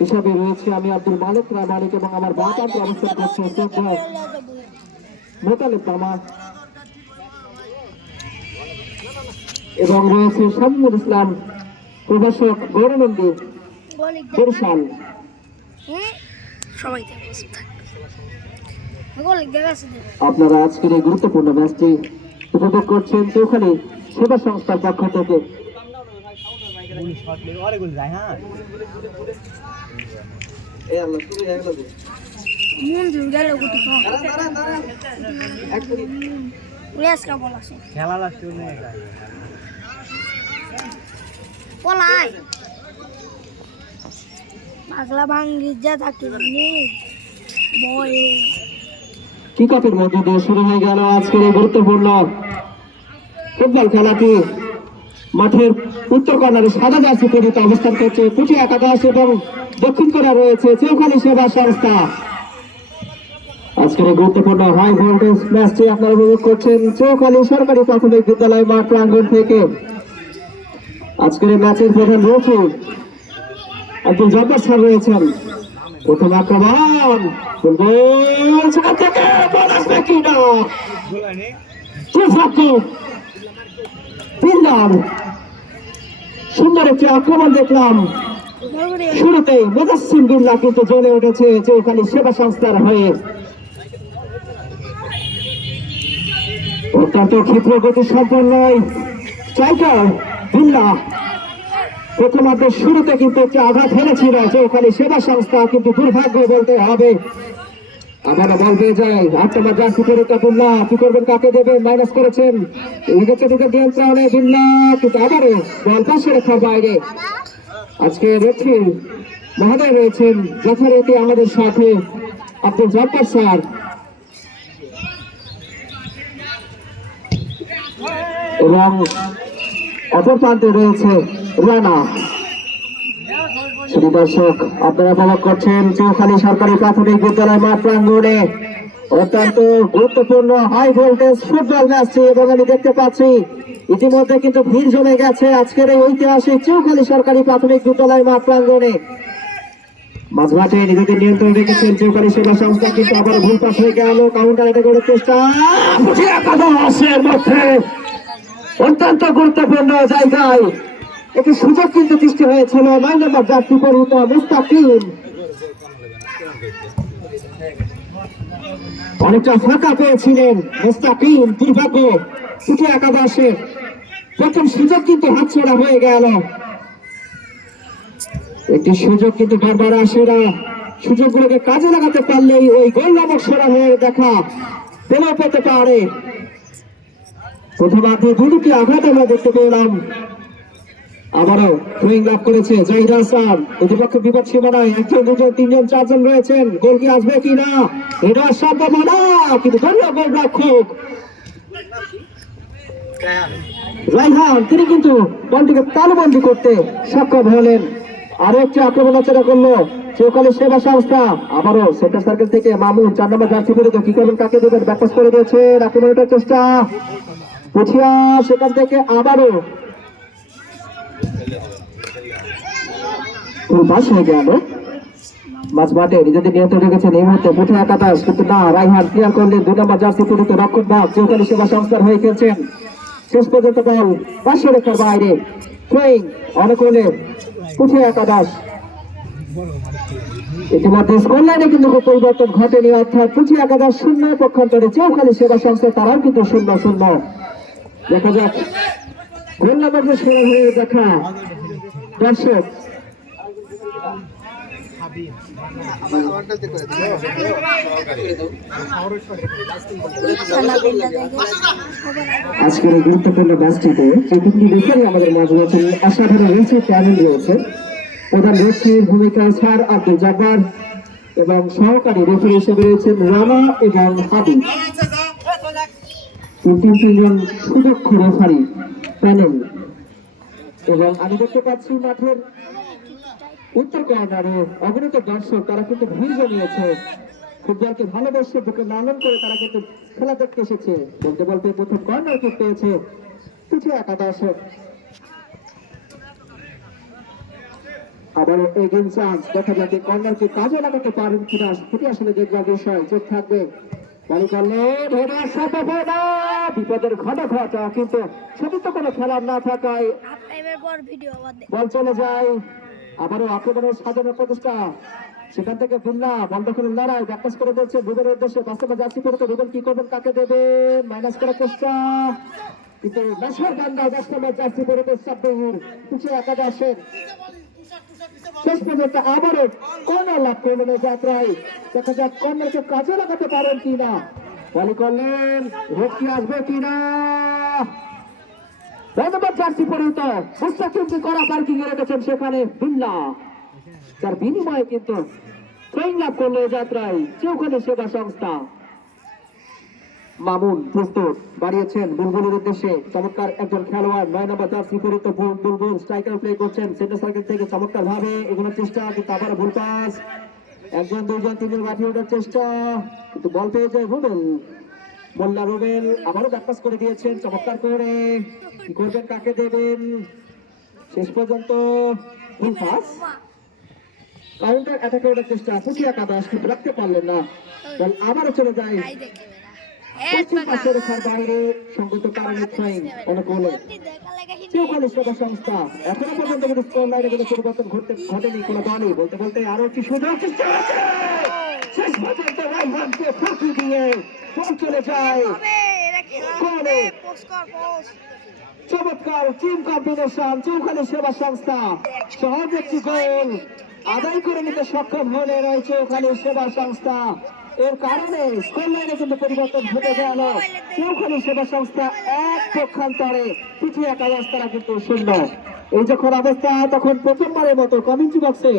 হিসাবে রয়েছে আমি আব্দুল মালিক রামানিক এবং আমার বাঁ প্রান্তে অবস্থান করছে মোতালেব মামা এবং রয়েছে শামীমুল ইসলাম প্রভাষক গৌরনন্দী বরিশাল। আপনারা আজকের এই গুরুত্বপূর্ণ ম্যাচটি উপভোগ করছেন চৌখালী সেবা সংস্থার পক্ষ থেকে। কিকঅফের মধ্য দিয়ে শুরু হয়ে গেল আজকের এই গুরুত্বপূর্ণ ফুটবল খেলাটি। মাঠের উত্তর কর্নারে সাদা জার্সি পরিহিত অবস্থান করছে পুঁটি একাদশ এবং দক্ষিণ কোণে রয়েছে চৌখালী সেবা সংস্থা। আজকের এই গুরুত্বপূর্ণ হাই ভোল্টেজ ম্যাচটি আপনারা উপভোগ করছেন চৌখালী সরকারি প্রাথমিক বিদ্যালয় মাঠ প্রাঙ্গণ থেকে। আজকের এই ম্যাচের প্রধান রফি আব্দুল জব্বার স্যার রয়েছেন। প্রথম আক্রমণ সুন্দর একটি আক্রমণ দেখলাম শুরুতেই মুজাসসিম বিল্লাহ কিন্তু জ্বলে উঠেছে চৌখালী সেবা সংস্থার হয়ে। অত্যন্ত ক্ষিপ্র গতি সম্পন্ন স্ট্রাইকার বিল্লাহ প্রথমার্ধের শুরুতে কিন্তু একটি আঘাত ফেলেছিল চৌখালী সেবা সংস্থা, কিন্তু দুর্ভাগ্য বলতে হবে। আবারও বল পেয়ে যায় ৮ নম্বর জার্সি পরিহিত বিল্লাহ, কি করবেন, কাকে দেবেন, মাইনাস করেছেন নিয়ন্ত্রণে বিল্লাহ, কিন্তু আবারও বল পাশে রেখার বাইরে। আজকে রেফারি মহোদয় রয়েছেন যথারীতি আমাদের সাথে আব্দুল জব্বার স্যার এবং অপর প্রান্তে রয়েছে রানা। শ্রী দর্শক, আপনারা উপভোগ করছেন চৌখালী সরকারি প্রাথমিক বিদ্যালয় মাঠ প্রাঙ্গণে অত্যন্ত গুরুত্বপূর্ণ হাই ভোল্টেজ ফুটবল ম্যাচটি এবং আমি দেখতে পাচ্ছি ইতিমধ্যে কিন্তু ভিড় জমে গেছে আজকের এই ঐতিহাসিক চৌখালী সরকারি প্রাথমিক বিদ্যালয় মাঠ প্রাঙ্গণে। মাঝমাঠে নিজেদের নিয়ন্ত্রণ রেখেছেন চৌখালী সেবা সংস্থা, কিন্তু আবার ভুল পাস হয়ে গেল। কাউন্টার এটা করার চেষ্টা মধ্যে অত্যন্ত গুরুত্বপূর্ণ জায়গায় একটি সুযোগ কিন্তু সৃষ্টি হয়েছিল। ৯ নম্বর জার্সি পরিহিত মুস্তাকিম অনেকটা ফাঁকা পেয়েছিলেন মুস্তাকিম, দুর্ভাগ্য পুঁটি একাদশে প্রথম সুযোগ কিন্তু হাতছাড়া হয়ে গেল। একটি সুযোগ কিন্তু বারবার আসে না, সুযোগগুলোকে কাজে লাগাতে পারলেই ওই গোল নামক সেরা হয়ে দেখা পেলেও পেতে পারে। প্রথমার্ধে দুটি আঘাত আমরা দেখতে পেলাম। আবারও থ্রোয়িং লাভ করেছে জাহিদ হাসান, প্রতিপক্ষ বিপদ সীমানায় 1 জন 2 জন 3 জন 4 জন রয়েছেন, গোল কি আসবে কিনা এটা সম্ভাবনা, কিন্তু গোলরক্ষক রায়হান তিনি কিন্তু বলটিকে তালুবন্দি করতে সক্ষম হলেন। আরো একটি আক্রমণ চেষ্টা করলো চৌখালী সেবা সংস্থা। আবারও সেন্টার সার্কেল থেকে মামুন 4 নম্বর জার্সি পরিহিত, কি করবেন, কাকে দেবেন, ব্যাকপাস করে দিয়েছে আক্রমণের চেষ্টা পুঠিয়া, সেখান থেকে আবারও পাস হয়ে গেল। মাঝমাঠে নিজেদের নিয়ন্ত্রণ রেখেছেন এই মুহূর্তে পুঠিয়া একাদশ, কিন্তু না, রায়হান ক্লিয়ার করলেন 2 নম্বর জার্সি পরিহিত রক্ষক ভাগ চৌখালী সেবা সংস্থার হয়ে খেলছেন। শেষ পর্যন্ত বল পাশে রেখার বাইরে, থ্রোয়িং অনেক হলে পুঠিয়া একাদশ। ইতিমধ্যে স্কোর লাইনে কিন্তু পরিবর্তন ঘটেনি, অর্থাৎ পুঠিয়া একাদশ 0 পক্ষান্তরে চৌখালী সেবা সংস্থা তারাও কিন্তু 0-0। দেখা যাক গোল নম্বর সেরা হয়ে দেখা দর্শক। আজকের এই গুরুত্বপূর্ণ ম্যাচটিতে যে 3টি রেফারি আমাদের মাঝে রয়েছেন, অসাধারণ রেফারি প্যানেল রয়েছে। প্রধান রেফারির ভূমিকায় স্যার আব্দুল জব্বার এবং সহকারী রেফারি হিসেবে রয়েছেন রানা এবং হাবিব। 3 জন সুদক্ষ রেফারি প্যানেল। এবং আমি দেখতে পাচ্ছি মাঠের উত্তর কর্নারে অগণিত দর্শক, তারা কিন্তু ভিড় জমিয়েছে, ফুটবলকে ভালোবেসে বুকে লালন করে তারা কিন্তু খেলা দেখতে এসেছে। বলতে বলতে প্রথম কর্নার কিক পেয়েছে পুঠিয়া একাদশ। আবার এগেন চান্স, দেখা যাবে কর্নারকে কাজে লাগাতে পারেন কিনা, সেটি আসলে দেখবার বিষয়। চোখ থাকবে বলি করলেন, হেডার সফল হয় না, বিপদের ঘটা ঘটা, কিন্তু সেটি তো কোনো খেলার না থাকায় বল চলে যায়। আবারও আক্রমণের সাজানোর প্রচেষ্টা, সেখান থেকে ভিন্না বল দখলের লড়াই, ব্যাকপাস করে দিচ্ছে রুবেনের উদ্দেশ্যে, বাস্তবে জার্সি পরে রুবেন কি করবেন, কাকে দেবেন, মাইনাস করার চেষ্টা, কিন্তু দেশের বান্দা বাস্তবে জার্সি পরে সাব্বির পিছিয়ে একাদশের শেষ পর্যন্ত আবারও কর্নার লাভ করলেন এই যাত্রায়। দেখা যাক কর্নারকে কাজে লাগাতে পারেন কিনা, বলি করলেন, রোগ কি আসবে কিনা, ধন্যবাদ জার্সি পরিহিত মুস্তাকিমকে করা পার্কিং এ রেখেছেন সেখানে ভিন্না, যার বিনিময়ে কিন্তু ট্রেন লাভ করলো এই যাত্রায় চৌখালি সেবা সংস্থা। মামুন প্রস্তুত বাড়িয়েছেন বুলবুলের উদ্দেশ্যে, চমৎকার একজন খেলোয়াড় 9 নম্বর জার্সি পরিহিত বুলবুল স্ট্রাইকার প্লে করছেন সেন্টার সার্কেল থেকে, চমৎকার ভাবে এগোনোর চেষ্টা, কিন্তু আবার ভুল পাস, একজন দুইজন তিনজন বাঁধি ওঠার চেষ্টা, কিন্তু বল পেয়ে যায় রুবেল, মোল্লা রুবেল আবারও ব্যাকপাস করে দিয়েছেন চমৎকার করে, কি করবেন, কাকে দেবেন, শেষ পর্যন্ত ভুল পাস, কাউন্টার অ্যাটাকে ওঠার চেষ্টা, পুঠিয়া কাদাস কিন্তু রাখতে পারলেন না, বল আবারও চলে যায় পশ্চিম পাশে রেখার বাইরে, সঙ্গত কারণে থ্রোয়িং অনুকূলে চৌখালি সেবা সংস্থা। এখনো পর্যন্ত কিন্তু স্কোর লাইনে কোনো পরিবর্তন ঘটেনি কোনো দলই, বলতে বলতে আরো একটি সুযোগ চেষ্টা আছে, শেষ পর্যন্ত রাইভানকে ফাঁকি দিয়ে বল চলে যায় গোলে। চমৎকার টিম কম্বিনেশন, চৌখালি সেবা সংস্থা সহজ একটি গোল আদায় করে নিতে সক্ষম হলেন ওই চৌখালি সেবা সংস্থা। এর কারণে স্কোর লাইনে কিন্তু পরিবর্তন ঘটে গেল, চৌখালি সেবা সংস্থা এক পক্ষান্তরে, পিছিয়ে একাদশ তারা কিন্তু শূন্য। এই যখন অবস্থা, তখন প্রথমবারের মতো কমিউনিটি বক্সে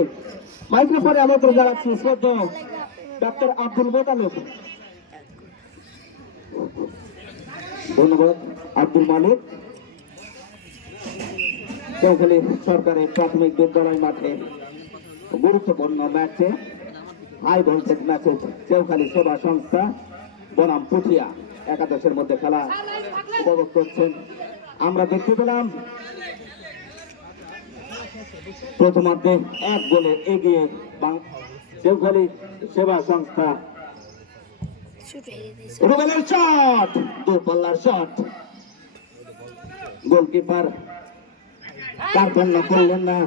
মাইক্রোফোনে আমন্ত্রণ জানাচ্ছি শ্রদ্ধেয় ডক্টর আব্দুল মোতালেব, ধন্যবাদ আব্দুল মালিক। চৌখালি সরকারি প্রাথমিক বিদ্যালয় মাঠে গুরুত্বপূর্ণ ম্যাচে, হাই ভোল্টেজ ম্যাচে চৌখালি সেবা সংস্থা বনাম পুঠিয়া একাদশের মধ্যে খেলা উপভোগ করছেন। আমরা দেখতে পেলাম প্রথমার্ধে 1 গোলে এগিয়ে চৌখালি সেবা সংস্থা। রুবেলের শট, দূরপাল্লার শট, গোলকিপার কার্পণ্য করলেন না,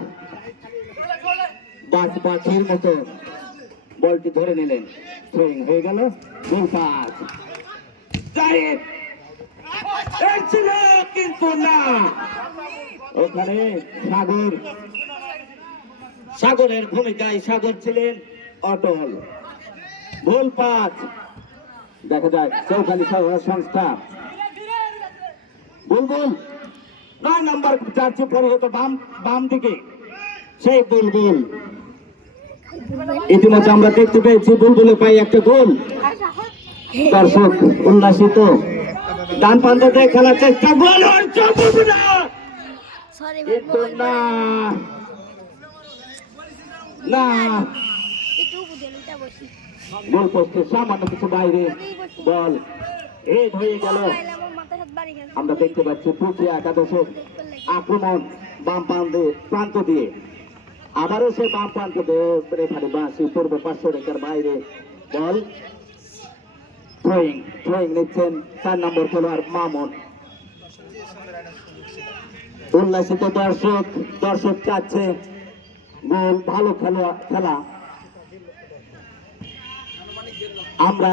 বাজ পাখির মতো বলটি ধরে নিলেন, থ্রোয়িং হয়ে গেল, গোল পাস ছিল কিন্তু না, ওখানে সাগরের ভূমিকায় সাগর ছিলেন অটল, গোল পাস। দেখা যায় চৌখালি সংস্থা বুলবুল 9 নম্বর জার্সি পরিহিত বাম দিকে, সেই বুলবুল ইতিমধ্যে আমরা দেখতে পেয়েছি বুলবুলে পাই একটা গোল, দর্শক উল্লাসিত, ডান প্রান্তে খেলার চেষ্টা, গোল না, গোল পোস্টের সামান্য কিছু বাইরে, বল হেড হয়ে গেল। আমরা দেখতে পাচ্ছি পুঠিয়া একাদশের আক্রমণ বাম প্রান্ত দিয়ে, আবারও সে বাম প্রান্ত রেফারি বাঁশি পূর্ব 500 রেখার বাইরে, বল থ্রোয়িং নিচ্ছেন 4 নম্বর খেলোয়াড় মামুন। উল্লাসিত দর্শক চাচ্ছে গোল, ভালো খেলা। আমরা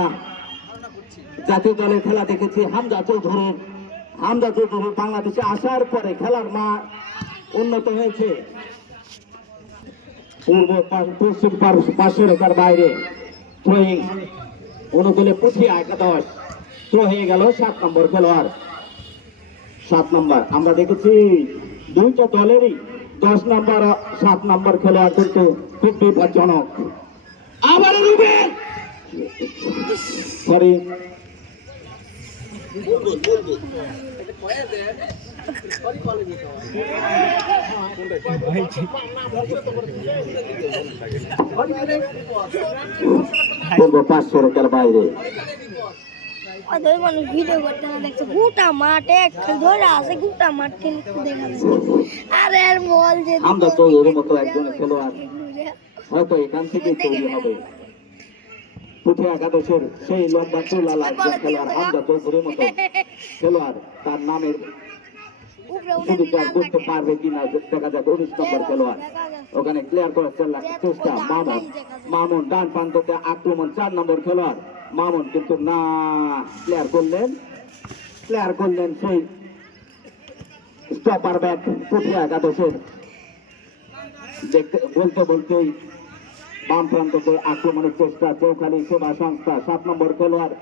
জাতীয় দলের খেলা দেখেছি হামজা চৌধুরী বাংলাদেশে আসার পরে খেলার মা উন্নত হয়েছে, পশ্চিম 500 রেখার বাইরে থ্রোয়িং অনুকূলে পুঠিয়া একাদশ, থ্রো হয়ে গেল 7 নম্বর খেলোয়াড়, 7 নম্বর। আমরা দেখেছি দুইটা দলেরই 10 নম্বর 7 নম্বর খেলোয়াড় কিন্তু খুব বিপজ্জনক। আবার রুবেল, সরি পূর্ব 500 রেখার বাইরে ওই মানুষ ভিডিও করতে না দেখছে গোটা মাঠে ধরে আছে গোটা মাঠ কিন্তু দেখা যাচ্ছে আরে আর বল যে আমরা তো ওর মতো একজন খেলোয়াড় হয়তো এখান থেকে তৈরি হবে পুঠিয়া একাদশের সেই লম্বা চুলালা খেলোয়াড় হামজা চৌধুরীর মতো খেলোয়াড় তার নামের সুবিচার করতে পারবে কিনা দেখা যাক 19 নম্বর খেলোয়াড় ওখানে ক্লিয়ার করার চেষ্টা মামুন ডান প্রান্ততে আক্রমণ 4 নম্বর খেলোয়াড় মামুন কিন্তু না ক্লিয়ার করলেন সেই স্টপার ব্যাক পুঠিয়া একাদশের বলতেই বাম প্রান্ততে আক্রমণের চেষ্টা চৌখালী সেবা সংস্থা 7 নম্বর খেলোয়াড়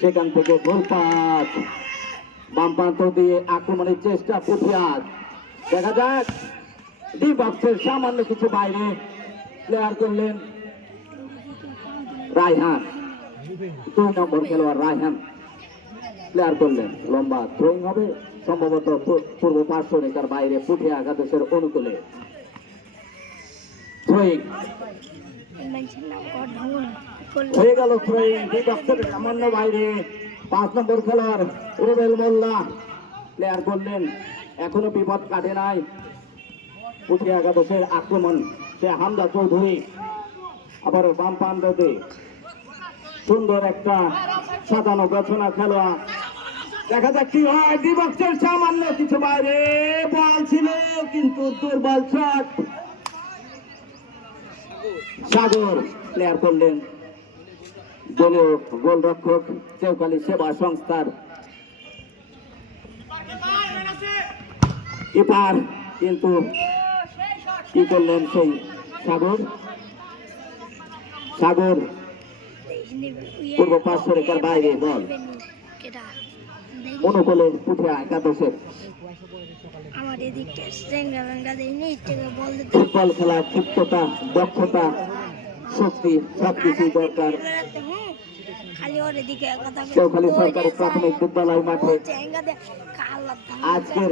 সেখান থেকে গোল পাস বাম প্রান্ত দিয়ে আক্রমণের চেষ্টা পুঠিয়া দেখা যাক ডি বক্সের সামান্য কিছু বাইরে প্লেয়ার করলেন রায়হান 2 নম্বর খেলোয়াড় রায়হান প্লেয়ার করলেন লম্বা থ্রোয়িং হবে সম্ভবত পূর্ব পার্শ্ব রেখার বাইরে পুঠিয়া একাদশের অনুকূলে থ্রোয়িং হয়ে গেল থ্রোয়িং ডি বক্সের সামান্য বাইরে 5 নম্বর খেলোয়াড় রুবেল মোল্লা প্লেয়ার করলেন এখনো বিপদ কাটে নাই পুঠিয়া একাদশের আক্রমণ সে হামজা চৌধুরী আবার বাম প্রান্তে সুন্দর একটা সাজানো গছনা খেলোয়াড় দেখা যাক কি হয় ডি বক্সের সামান্য কিছু বাইরে বল ছিল কিন্তু দুর্বল শট সাগর প্লেয়ার করলেন দলীয় গোলরক্ষক চৌখালী সেবা সংস্থার কিপার কিন্তু কি করলেন সেই সাগর পূর্ব পার্শ্ব রেখার বাইরে বল অনুকূলে পুঠিয়া একাদশের ফুটবল খেলার ক্ষিপ্ততা দক্ষতা শক্তি সবকিছুই দরকার চৌখালী সরকারি প্রাথমিক বিদ্যালয় মাঠে আজকের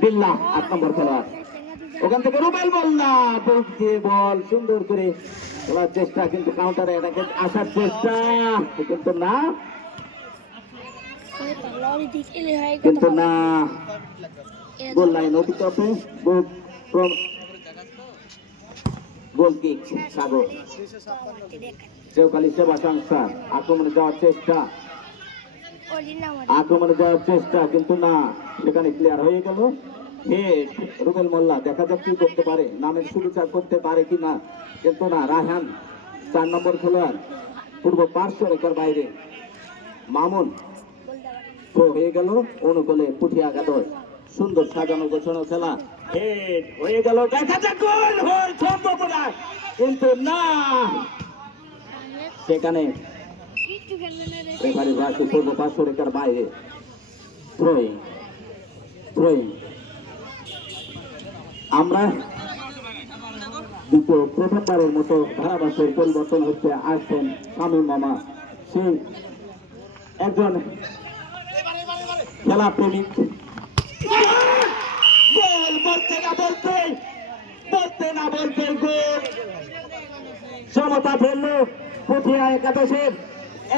বিল্লা 8 নম্বর খেলোয়াড় ওখান থেকে রুবেল মোল্লা বল সুন্দর করে খেলার চেষ্টা কিন্তু কাউন্টারে এটাকে আসার চেষ্টা কিন্তু না গোল লাইন অতিক্রমে গোল কিক সাগর চৌখালী সেবা সংস্থা আক্রমণে যাওয়ার চেষ্টা কিন্তু না সেখানে ক্লিয়ার হয়ে গেল হেড রুবেল মোল্লা দেখা যাক কি করতে পারে নামের সুবিচার করতে পারে কিনা কিন্তু না রায়হান 4 নম্বর খেলোয়াড় পূর্ব পার্শ্ব রেখার বাইরে মামুন তো হয়ে গেল অনুকূলে পুঠিয়া একাদশ সুন্দর সাজানো গোছানো খেলা হেড হয়ে গেল দেখা যাক গোল হয় সম্ভাবনা কিন্তু না সেখানে রেফারি রাশি পূর্ব পার্শ্ব রেখার বাইরে থ্রোয়িং আমরা প্রথমবারের মতো ধারাভাষ্যের পরিবর্তন হচ্ছে আসছেন শামীম মামা সেই একজন খেলা প্রেমিক বলতে না বলতে গোল সমতা ফেলল পুঠিয়া একাদশের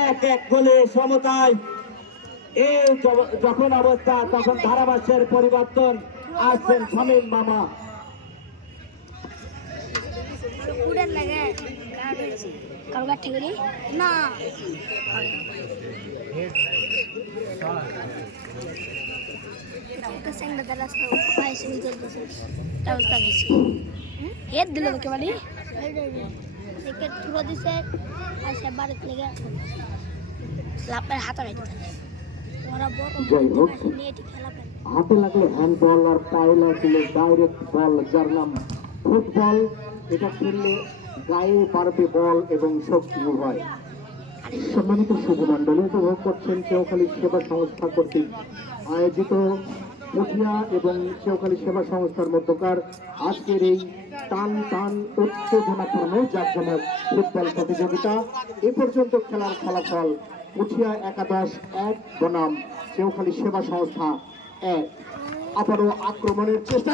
1-1 গোলে সমতায় এই যখন অবস্থা তখন ধারাভাষ্যের পরিবর্তন আসছেন শামীম মামা না দিল একেবারে তুলে দিছে বাড়িতে লেগে লাভের হাতে হাতে লাগলে হ্যান্ডবল আর পায়ে লাগলে ডাইরেক্ট বল যার নাম ফুটবল এটা খেললে গায়ে পারবে বল এবং শক্তি উভয় সম্মানিত শুভমণ্ডলী উপভোগ করছেন চৌখালী সেবা সংস্থা কর্তৃক আয়োজিত পুঠিয়া এবং চৌখালী সেবা সংস্থার মধ্যকার আজকের এই টান উত্তেজনাপূর্ণ জাঁকজমক ফুটবল প্রতিযোগিতা এ পর্যন্ত খেলার ফলাফল পুঠিয়া একাদশ 1 বনাম চৌখালী সেবা সংস্থা 1 আবারও আক্রমণের চেষ্টা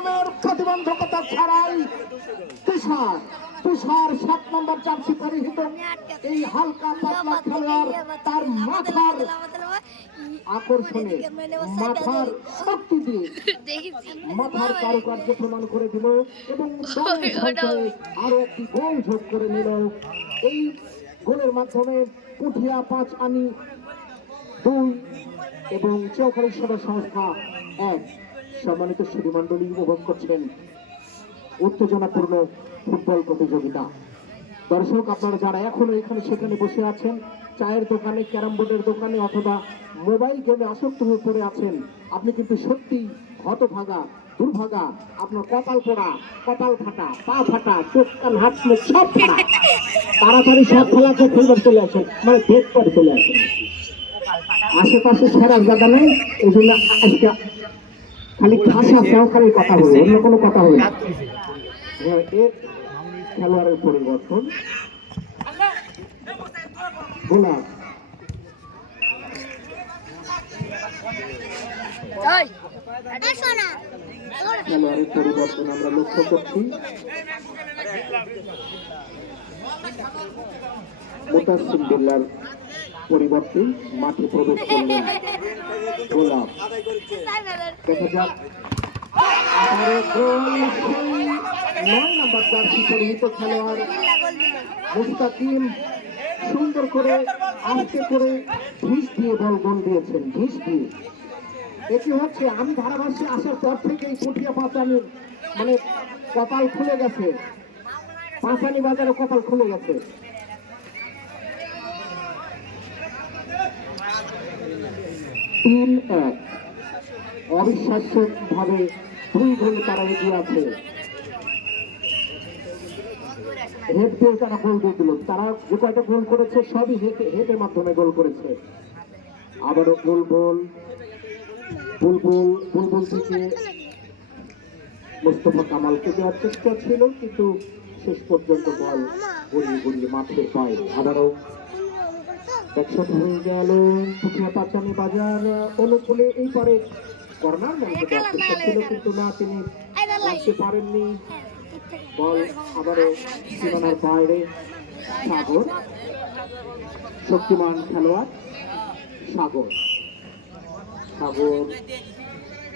রকমের প্রতিবন্ধকতা ছাড়াই তুষার তুষার 7 নম্বর জার্সি পরিহিত এই হালকা পাতলা খেলোয়াড় তার মাথার আকর্ষণে মাথার শক্তি দিয়ে মাথার কারুকার্য প্রমাণ করে দিল এবং দলের সংখ্যায় আরো একটি গোল যোগ করে নিল। এই গোলের মাধ্যমে পুঠিয়া 5 আনি 2 এবং চৌখালী সদর সংস্থা 1। সম্মানিত সুধীমণ্ডলী উপভোগ করছেন উত্তেজনাপূর্ণ ফুটবল প্রতিযোগিতা। দর্শক, আপনারা যারা এখনো এখানে সেখানে বসে আছেন, চায়ের দোকানে, ক্যারাম বোর্ডের দোকানে অথবা মোবাইল গেমে আসক্ত হয়ে পড়ে আছেন, আপনি কিন্তু সত্যি হতভাগা, দুর্ভাগা। আপনার কপাল পোড়া, কপাল ফাটা, পা ফাটা, চোখ কান হাত মুখ সব ফাটা। তাড়াতাড়ি সব খেলাকে খেলবার চলে আসেন, মানে ভেদ করে চলে আসেন। আশেপাশে সেরা জায়গা নেই, এই জন্য আজকে খালি ভাষা সহকারী কথা বলবো, অন্য কোনো কথা বলবো না। এর খেলোয়াড়ের পরিবর্তন গোলাপ খেলোয়াড়ের পরিবর্তন আমরা লক্ষ্য করছি। মুতাসিম বিল্লার পরিবর্তে মাঠে প্রবেশ করলেন গোলাপ। দেখা যাক আবারও গোল। 9 নম্বর জার্সি পরিহিত খেলোয়াড় মুস্তাকিম সুন্দর করে আস্তে করে ঘিস দিয়ে বল গোল দিয়েছেন, ঘিস দিয়ে। এটি হচ্ছে আমি ধারাভাষ্যে আসার পর থেকেই পুঠিয়া 5 আনির মানে কপাল খুলে গেছে, 5 আনি বাজারে কপাল খুলে গেছে। অবিশ্বাস্য ভাবে 2 গোল তারা এগিয়ে আছে। হেড দিয়ে তারা গোল দিয়ে দিল। তারা যে কয়টা গোল করেছে সবই হেডের মাধ্যমে গোল করেছে। আবারও বুলবুল থেকে মোস্তফা কামালকে দেওয়ার চেষ্টা ছিল, কিন্তু শেষ পর্যন্ত বল গড়িয়ে গড়িয়ে মাঠের বাইরে। আবারও একশো হয়ে গেল পুঠিয়া 5 আনি বাজার অনুকূলে। এই পারে কর্নার ম্যানকে দেওয়ার চেষ্টা ছিল, কিন্তু না, তিনি আসতে পারেননি। বল আবারও সীমানার বাইরে। সাগর শক্তিমান খেলোয়াড়, সাগর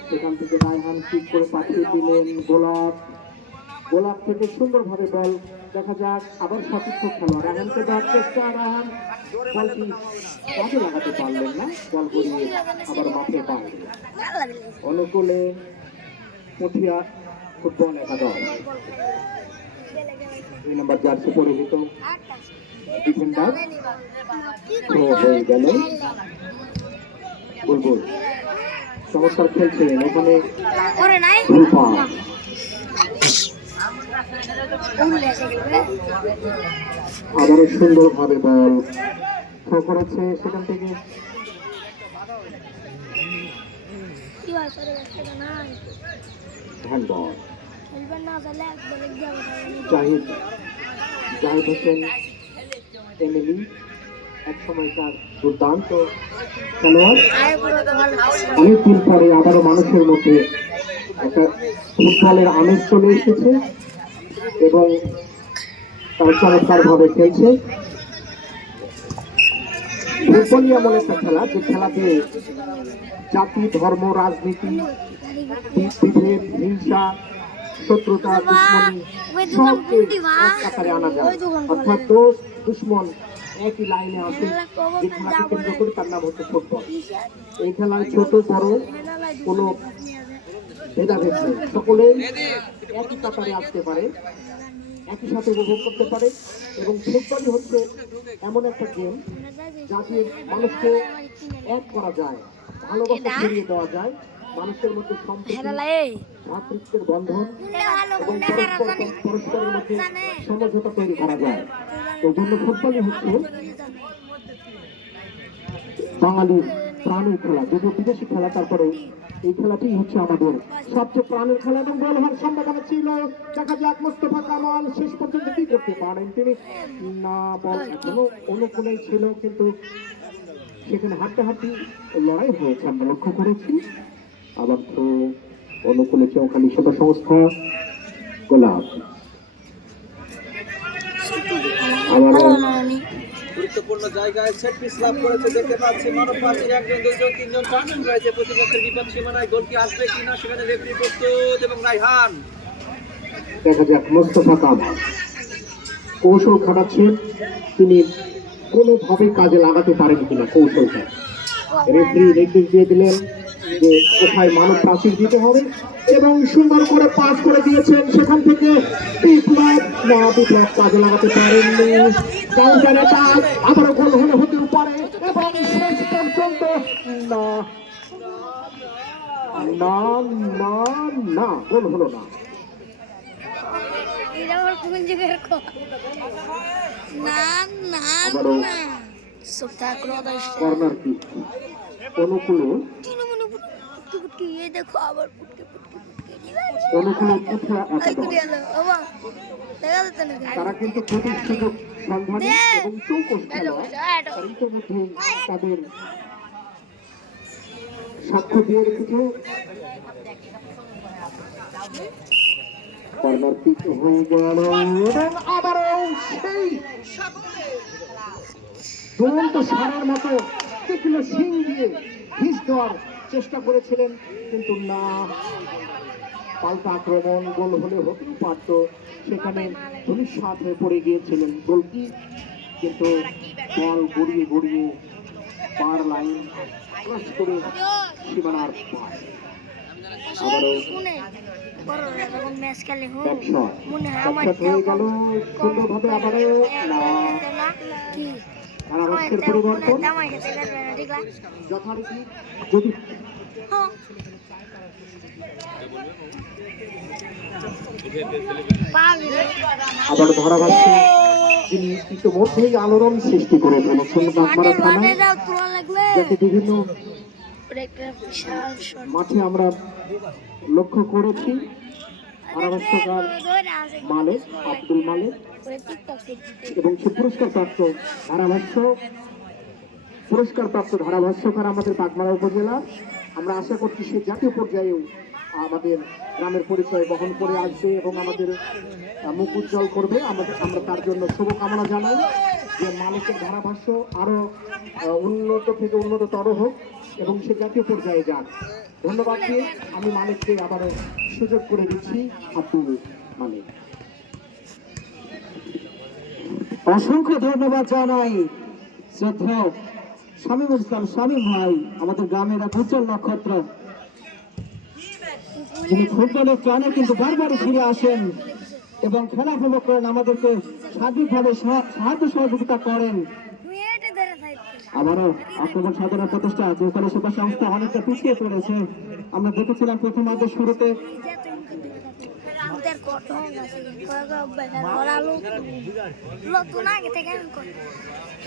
সেখান থেকে রায়হান কিক করে পাঠিয়ে দিলেন গোলাপ থেকে সুন্দরভাবে বল। দেখা যাক আবার সতীর্থ খেলোয়াড় রায়হানকে দেওয়ার চেষ্টা, রায়হান বলটি কাজে লাগাতে পারলেন না, বল গড়িয়ে আবার মাঠে বাইরে। অনুকূলে পুঠিয়া ফুটবল একাদশ 2 নম্বর জার্সি পরিহিত ডিফেন্ডার হয়ে গেল বুলবুল। চমৎকার খেলছিলেন ওখানে আবারও সুন্দর ভাবে বল থ্রো করেছে, সেখান থেকে হ্যান্ডবল। জাহিদ হোসেন এমিলি এক সময়কার দুর্দান্ত খেলোয়াড়। অনেকদিন পরে আবারও মানুষের মধ্যে একটা ফুটবলের আমেজ চলে এসেছে এবং তার চমৎকার ভাবে খেলছে। ফুটবলই এমন একটা খেলা যে খেলাতে জাতি, ধর্ম, রাজনীতি, বিভেদ, হিংসা, শত্রুতা, দুশ্মনী সবকে এক কাতারে আনা যায়। অর্থাৎ দোষ দুশ্মন একই লাইনে আসে। যে খেলাকে কেন্দ্র করে তার নাম হচ্ছে ফুটবল। এই খেলায় ছোট বড় কোনো ভেদাভেদ নেই, সকলে একই কাতারে আসতে পারে, একই সাথে উপভোগ করতে পারে। এবং ফুটবলই হচ্ছে এমন একটা গেম যাতে মানুষকে এক করা যায়, ভালোবাসা ছড়িয়ে দেওয়া যায়, মানুষের মধ্যে সম্প্রীতি, ভ্রাতৃত্বের বন্ধন এবং পরস্পরের মধ্যে সমঝোতা তৈরি করা যায়। এই জন্য ফুটবলই হচ্ছে বাঙালির প্রাণের খেলা। যদিও বিদেশি খেলা, তারপরে এই খেলাটি হচ্ছে আমাদের সবচেয়ে প্রাণের খেলা এবং বল হওয়ার সম্ভাবনা ছিল। দেখা যাক মোস্তফা কামাল শেষ পর্যন্ত কি করতে পারেন তিনি। না, বল এখনো অনুকূলেই ছিল, কিন্তু সেখানে হাড্ডাহাড্ডি লড়াই হয়েছে আমরা লক্ষ্য করেছি। আবার তো অনুকূলে চৌখালি সেবা সংস্থা গোলাপ। আবারও গুরুত্বপূর্ণ জায়গায় সেট পিস লাভ করেছে, দেখতে পাচ্ছি মানব প্রাচীর 1 জন 2 জন 3 জন 4 জন রয়েছে। প্রতিপক্ষের বিপদ সীমানায় গোল কি আসবে কিনা সেখানে রেফারি প্রস্তুত এবং রায়হান দেখা যাক মোস্তফা কামাল কৌশল খাটাচ্ছেন, তিনি কোনোভাবে কাজে লাগাতে পারেন কিনা কৌশলটা। রেফারি নির্দেশ দিয়ে দিলেন যে কোথায় মানব প্রাচীর দিতে হবে এবং সুন্দর করে পাস করে দিয়েছেন। সেখান থেকে বিপ্লব কাজে লাগাতে পারেননি। কাউন্টার অ্যাটাক আবারও গোল হলে হতেও পারে এবং শেষ পর্যন্ত না না না না গোল হলো না। এটা আমার কোন জায়গায় রাখো? না না আবারও না সপ্তাহ ক্রোধাস কর্নার কিক অনুকূলে পুটকি পুটকি এই দেখো আবার পুটকি পুটকি পুটকি অনুকূলে পুঠিয়া এই একাদশ। কুড়ি আলো বাবা দেখা যাচ্ছে না তারা কিন্তু প্রতির সুযোগ সন্ধানী এবং চৌকস খেলা হ্যালো আর ইতিমধ্যে তাদের সাক্ষ্য দিয়ে রেখেছে। কর্নার কিক হয়ে গেল এবং আবারও সেই দুরন্ত সারার মতো তীক্ষ্ণ শিং দিয়ে হিস দেওয়ার চেষ্টা করেছিলেন, কিন্তু না, পাল্টা আক্রমণ গোল হলে হতেই পারত। সেখানে ধনুষ্পাত হয়ে পড়ে গিয়েছিলেন গোলকি, কিন্তু বল গড়িয়ে গড়িয়ে পার লাইন ক্রস করে সীমানার পার। আবারও শুনে বড় যখন ম্যাচ খেলে হুঁ ব্যাকশট মনে হয় আমার হয়ে গেল সুন্দরভাবে। আবারও না, কি ধারাভাষ্যের পরিবর্তন আমার সাথে লাগবে না ঠিক আছে যথারীতি যদি হ্যাঁ পাবি আবার ধারাভাষ্য যিনি ইতিমধ্যেই আলোড়ন সৃষ্টি করে ফেলেছেন বাগমারা থানায়, তোলা লাগবে যাকে বিভিন্ন একটা বিশাল শট মাঠে আমরা লক্ষ্য করেছি। ধারাভাষ্যকার মালেক আব্দুল মালেক এবং সে পুরস্কারপ্রাপ্ত ধারাভাষ্যকার আমাদের বাগমারা উপজেলা। আমরা আশা করছি সে জাতীয় পর্যায়েও আমাদের গ্রামের পরিচয় বহন করে আসবে এবং আমাদের মুখ উজ্জ্বল করবে। আমরা তার জন্য শুভকামনা জানাই যে মালিকের ধারাভাষ্য আরো উন্নত থেকে উন্নততর হোক এবং সে জাতীয় পর্যায়ে যাক। ধন্যবাদ দিয়ে আমি মালিককে আবারও সুযোগ করে দিচ্ছি। আব্দুল মালিক, অসংখ্য ধন্যবাদ জানাই শ্রদ্ধেয় শামীমুল ইসলাম শামীম ভাই, আমাদের গ্রামের এক উজ্জ্বল নক্ষত্র, যিনি ফুটবলের প্রাণে কিন্তু বারবারই ফিরে আসেন এবং খেলা উপভোগ করেন, আমাদেরকে সার্বিকভাবে সাহায্য সহযোগিতা করেন। আবারও আক্রমণ সাধনার প্রচেষ্টা চৌকালী সেবা সংস্থা অনেকটা পিছিয়ে পড়েছে। আমরা দেখেছিলাম প্রথমার্ধের শুরুতে আমাদের কঠোর আছে ওরালো নতুন আগে থেকে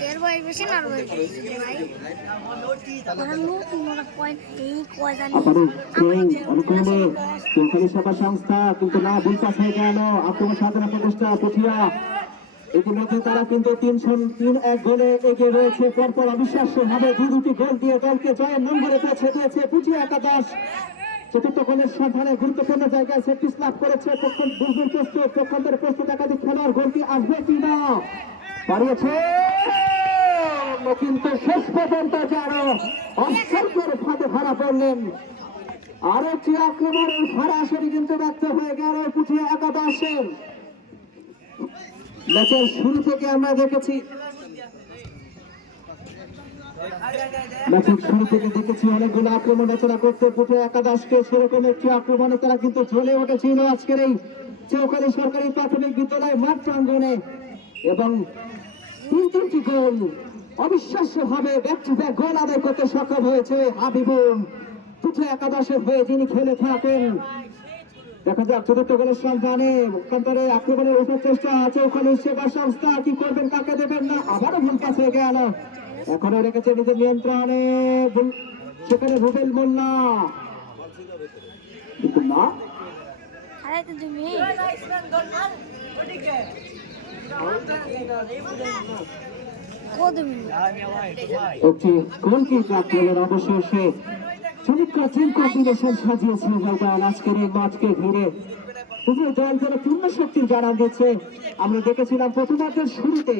এর বয়স বেশি না ভাই ওরা নতুন ওরা পয়েন্ট এই কয় জানি আবারও অনুকূলে চৌকালী সেবা সংস্থা কিন্তু না বুলপাস হয়ে গেল। আক্রমণ সাধনা প্রচেষ্টা পুঠিয়া, ইতিমধ্যে তারা কিন্তু 3-1 গোলে এগিয়ে রয়েছে। পরপর অবিশ্বাস্যভাবে দুটি গোল দিয়ে দলকে জয়ের নম্বরে পৌঁছে দিয়েছে পুঠিয়া একাদশ। চতুর্থ গোলের সন্ধানে গুরুত্বপূর্ণ জায়গায় সেট পিস লাভ করেছে পক্ষান্তরে প্রস্তুত একাধিক খেলোয়াড়। গোলটি আসবে কিনা পারিয়েছে, কিন্তু শেষ পর্যন্ত যারা অস্বর্গের ফাঁদে ধরা পড়লেন। আরো একটি আক্রমণের সরাসরি কিন্তু ব্যক্ত হয়ে গেল পুঠিয়া একাদশের। ম্যাচের শুরু থেকে আমরা দেখেছি অনেকগুলো আক্রমণ রচনা করতে পুঠিয়া একাদশকে। সেরকম একটি আক্রমণে তারা কিন্তু ঝলে উঠেছিল আজকের এই চৌকালী সরকারি প্রাথমিক বিদ্যালয় মাঠ প্রাঙ্গণে এবং 3টি গোল অবিশ্বাস্যভাবে ব্যাক টু ব্যাক গোল আদায় করতে সক্ষম হয়েছে হাবিবুল পুঠিয়া একাদশের হয়ে, যিনি খেলে থাকেন। দেখা যাক চতুর্থ গোলের সন্ধানে পক্ষান্তরে আক্রমণের ওঠার চেষ্টা চৌকালী সেবা সংস্থা, কি করবেন কাকে দেবেন না, আবারও ভুল পাস হয়ে গেল। এখনো রেখেছে নিজের নিয়ন্ত্রণে, সেখানে রুবেল মোল্লা, কিন্তু না আরে তো তুমি একটি গোলকিক আক্রমণের অবশেষে চমৎকার টিম কম্বিনেশন সাজিয়েছে ময়দান আজকের এই ম্যাচকে ঘিরে। উভয় দল যেন পূর্ণ শক্তির জানান দিচ্ছে। আমরা দেখেছিলাম প্রথমার্ধের শুরুতে